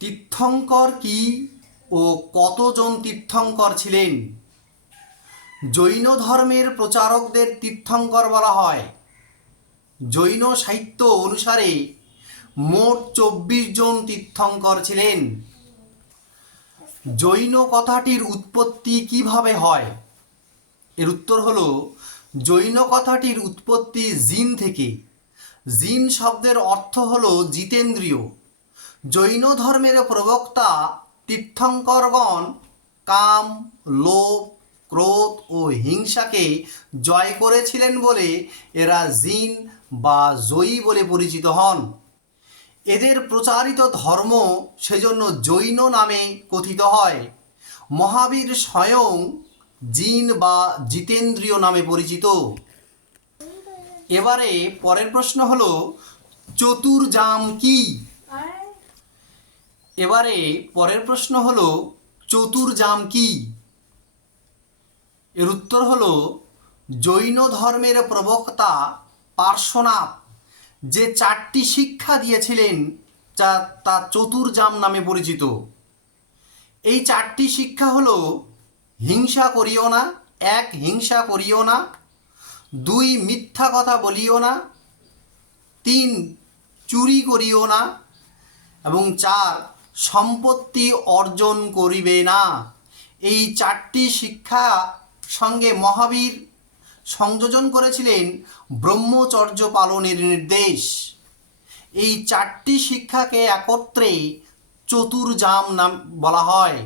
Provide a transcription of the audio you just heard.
তীর্থঙ্কর কি ও কতজন তীর্থঙ্কর ছিলেন? জৈন ধর্মের প্রচারকদের তীর্থঙ্কর বলা হয়। জৈন সাহিত্য অনুসারে মোট 24 জন তীর্থঙ্কর ছিলেন। জৈন কথাটির উৎপত্তি কিভাবে হয়? এর উত্তর হলো, জৈন কথাটির উৎপত্তি জিন থেকে। জিন শব্দের অর্থ হলো জিতেন্দ্রীয়। জৈন ধর্মের প্রবক্তা তীর্থঙ্করগণ কাম, লোভ, ক্রোধ ও হিংসাকে জয় করেছিলেন বলে এরা জিন বা জয়ী বলে পরিচিত হন। এদের প্রচারিত ধর্ম সেজন্য জৈন নামে কথিত হয়। মহাবীর স্বয়ং জিন বা জিতেন্দ্রীয় নামে পরিচিত। এবারে পরের প্রশ্ন হলো, চতুর্জাম কি? এবারে পরের প্রশ্ন হলো, চতুর্জাম কি? এর উত্তর হলো, জৈন ধর্মের প্রবক্তা পার্শ্বনাথ যে 4টি শিক্ষা দিয়েছিলেন তা চতুর্জাম নামে পরিচিত। এই 4টি শিক্ষা হলো, হিংসা করিও না, 1 হিংসা করিও না, 2 মিথ্যা কথা বলিও না, 3 চুরি করিও না এবং 4 সম্পত্তি অর্জন করিবে না। এই 4টি শিক্ষা সঙ্গে মহাবীর সংযোজন করেছিলেন ব্রহ্মচর্য পালনের নির্দেশ। এই 4টি শিক্ষাকে একত্রে চতুর্জাম নাম বলা হয়।